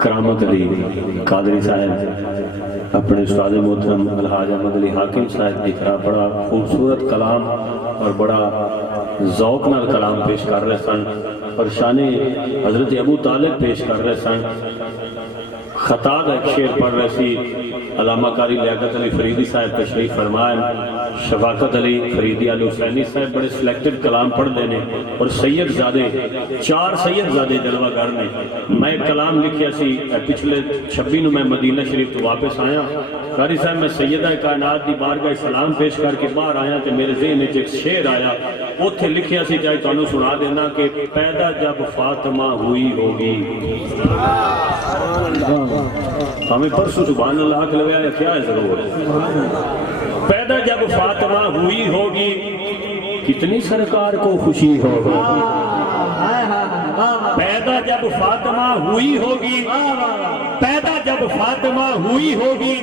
کرامت علی قادری صاحب اپنے استاد محترم الحاج احمد علی حاکم صاحب کی طرح بڑا خوبصورت کلام اور بڑا ذوق نال کلام پیش کر رہے سن اور شان حضرت ابو طالب پیش کر رہے سن. خطا کا ایک شعر پڑھ رہے سی. علامہ قاری لیاقت علی فریدی صاحب تشریف فرمائیں. شفاقت علی فریدی علی حسینی صاحب بڑے سلیکٹڈ کلام پڑھ دینے اور سید زادے 4 سید زادے جلوہ گر نے. میں ایک کلام لکھیا سی پچھلے 26 نو میں مدینہ شریف تو واپس آیا. قاری صاحب میں سیدہ کائنات دی بارگاہ سلام پیش کر کے باہر آیا تو میرے ذہن میں ایک شعر آیا. اوتھے لکھیا سی چاہے تانوں سنا دینا کہ پیدا جب فاطمہ ہوئی ہوگی. ہمیں پرسو سبحان اللہ کے لویا کیا ہے ضرور. پیدا جب فاطمہ ہوئی ہوگی کتنی سرکار کو خوشی ہوگی. پیدا جب فاطمہ ہوئی ہوگی پیدا جب فاطمہ ہوئی ہوگی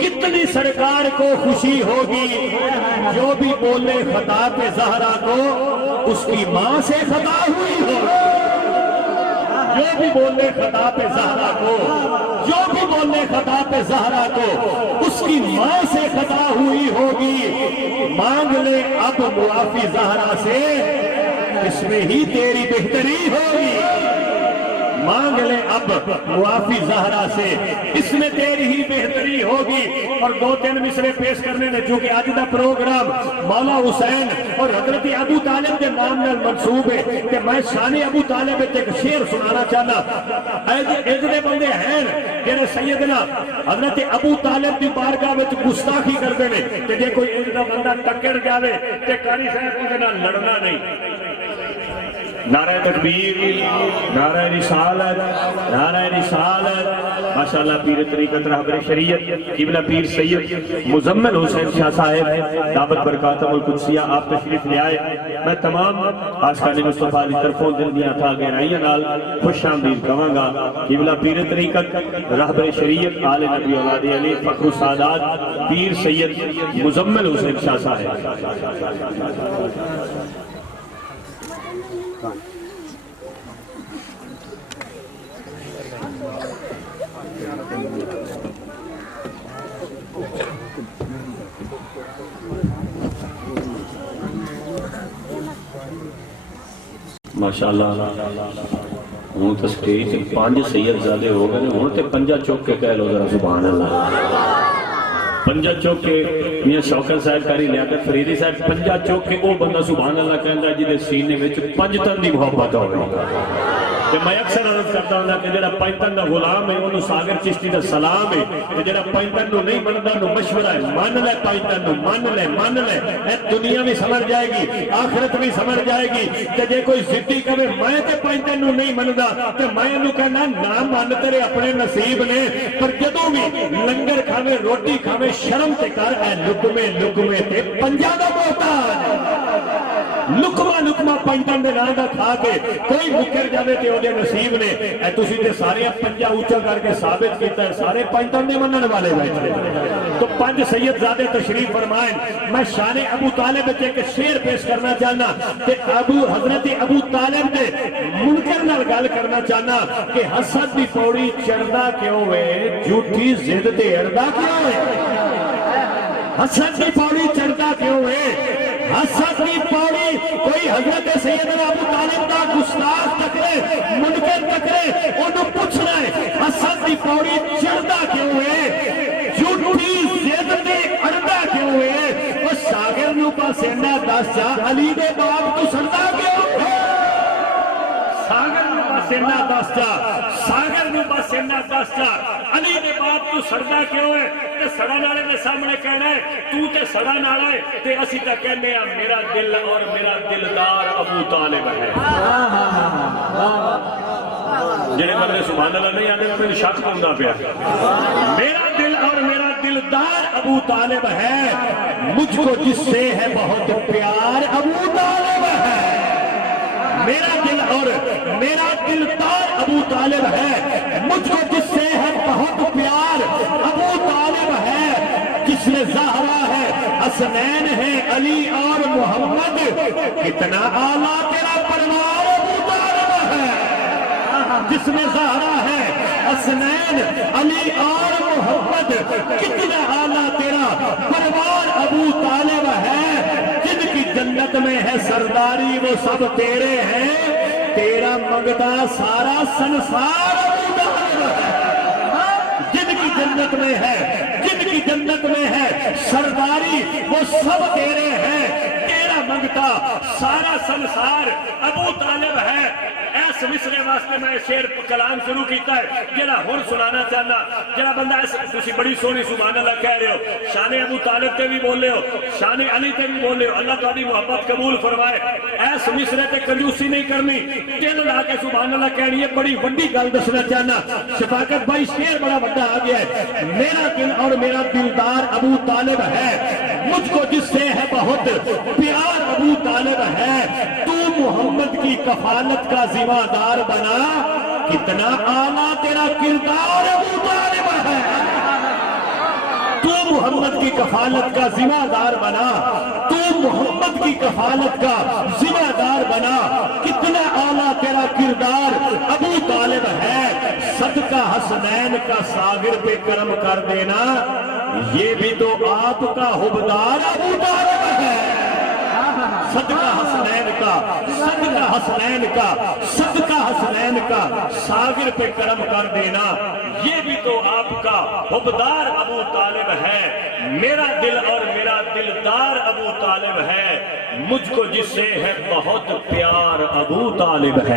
کتنی سرکار کو خوشی ہوگی. جو بھی بولے خطا پہ زہرا کو اس کی ماں سے خطا ہوئی ہوگی. جو بھی بولے خطا پہ زہرا کو جو بھی بولے خطا پہ زہرا کو اس کی ماں سے خطا ہوئی ہوگی. مانگ لے اب معافی زہرا سے اس میں ہی تیری بہتری ہوگی. مانگ لے اب معافی زہرا سے اس میں تیری ہی بہتری ہوگی. اور 2-3 مصرے پیش کرنے نے چونکہ آج دا پروگرام مولا حسین اور حضرت ابو طالب کے نام میں منصوب ہے کہ میں شان ابو طالب ایک شعر سنانا چاہنا. ایجدے بندے ہیں جنہیں سیدنا حضرت ابو طالب کی بارگاہ میں گستاخی کر دینے کہ جے کوئی ایجدہ بندہ ٹکر جاوے کہ قاری صاحب کو جنہ لڑنا نہیں. نعرہ تکبیر نعرہ رسالت نعرہ رسالت. ماشاءاللہ پیر طریقت رہبر شریعت قبلہ پیر سید مزمل حسین شاہ صاحب دعوت برکاتہ القدسیہ آپ تشریف لے آئے. میں تمام آشقان مصطفیٰ علی طرفوں دل دیا تھا گہرائیاں نال خوش آمدید کہاں گا. قبلہ پیر طریقت رہبر شریعت آل نبی اولاد علی فخر السادات پیر سید مزمل حسین شاہ صاحب. ماشاءاللہ ہوں تو سٹیج 5 سید زیادہ ہو گئے ہوں تو 5 چوک کے کہہ لو ذرا سبحان اللہ. 5 چوک کے میاں شوکت صاحب کاری لیاقت فریدی صاحب 5 چوک کے او بندہ سبحان اللہ کہندا جدے سینے وچ 5 تن دی محبت ہوگی. کہ میں اکثر عرض کرتا ہوں کہ جڑا 5 تن دا غلام ہے انہوں ساگر چشتی دا سلام ہے. کہ جڑا 5 تن نو نہیں مندا نو مشورہ ہے مان لے 5 تن نو مان لے اے دنیا بھی سمجھ جائے گی آخرت بھی سمجھ جائے گی. کہ جے کوئی ضدی کہے میں تے 5 تن نو نہیں مندا تے میں انہوں کہنا نہ مان تیرے اپنے نصیب نے. پر جدوں بھی لنگر کھاوے روٹی کھاوے شرم تے کر اے لقمے تے 5 دا محتاج. لقمہ 5 تن دے نام دا کھا کے کوئی مکر جاوے تے دے نصیب نے. اے تسی تے سارے 5 اونچا کر کے ثابت کیتا ہے سارے 5 تن دے منن والے بیٹھے. تو 5 سید زادے تشریف فرمائیں. میں شان ابو طالب تے ایک شعر پیش کرنا چاہنا کہ حضرت ابو طالب دے منکر نال گل کرنا چاہنا کہ حسد دی پوڑی چڑھدا کیوں ہے جھوٹی ضد تے اڑدا کیوں ہے. حسد دی پوڑی چڑھدا کیوں ہے حسد دی پوڑی کوئی حضرت سیدنا ابو طالب دا گستاخ تکرے منکر تکرے انہوں پوچھنا ہے حسد دی پوڑی چڑھدا کیوں ہے جھوٹی ضد تے اڑدا کیوں ہے. وہ ساگر نو پاسینہ دس جا علی دے باپ تو سڑدا کیوں ہے. ساگر نو پاسینہ دس جا ساگر نو پاسینہ دس جا علی دے باپ تو سڑدا کیوں ہے. تے سڑا نالے دے سامنے کہنا ہے تو تے سڑا نالا ہے تے اسی تا کہنے ہیں میرا دل اور میرا دلدار ابو طالب ہے. جنہیں بندے سبحان اللہ نہیں آنے میں شک بندہ پیا. میرا دل اور میرا دلدار ابو طالب ہے. مجھ کو جس سے ہے بہت پیار ابو طالب ہے. میرا دل اور میرا دلدار ابو طالب ہے. مجھ کو جس سے ہے بہت پیار ابو طالب ہے. جس میں زہرا ہے حسنین ہے علی اور محمد کتنا اعلیٰ تیرا پروار ابو طالب ہے. جس میں زہرا ہے حسنین علی اور محمد کتنا اعلیٰ تیرا پروار ابو طالب ہے، جن کی جنت میں ہے سرداری وہ سب تیرے ہیں، تیرا منگتا سارا سنسار ابو طالب ہے، جن کی جنت میں ہے، جن کی جنت میں ہے سرداری وہ سب تیرے ہیں، تیرا منگتا سارا سنسار ابو طالب ہے۔ ایس مصرے واسطے میں شعر کلام شروع کیتا ہے جڑا ہن سنانا چاہنا، جڑا بندہ تسی بڑی سونی سبحان اللہ کہہ رہے ہو، شان ابو طالب تے بھی بولے ہو، شان علی تے بھی بولے ہو، اللہ تہاڈی محبت قبول فرمائے۔ ایس مصرے تے کنجوسی نہیں کرنی، دل لا کے سبحان اللہ کہنی ہے، بڑی وڈی گل دسنا چاہنا۔ شفاقت بھائی شعر بڑا بڑا آ گیا ہے، میرا دل اور میرا دلدار ابو طالب ہے، مجھ کو جس سے ہے بہت پیار ابو طالب ہے، تو محمد کی کفالت کا ذمہ دار بنا، کتنا اعلیٰ تیرا کردار ابو طالب ہے، تو محمد کی کفالت کا ذمہ دار بنا، تو محمد کی کفالت کا ذمہ دار بنا، کتنا اعلیٰ تیرا کردار ابو طالب ہے، صدقہ حسنین کا ساغر پہ کرم کر دینا، یہ بھی تو آپ کا حبدار ابو طالب ہے، صدقہ حسنین کا، صدقہ حسنین کا، صدقہ حسنین کا ساغر پہ کرم کر دینا، یہ بھی تو آپ کا حبدار ابو طالب ہے، میرا دل اور میرا دلدار ابو طالب ہے، مجھ کو جس سے ہے بہت پیار ابو طالب ہے۔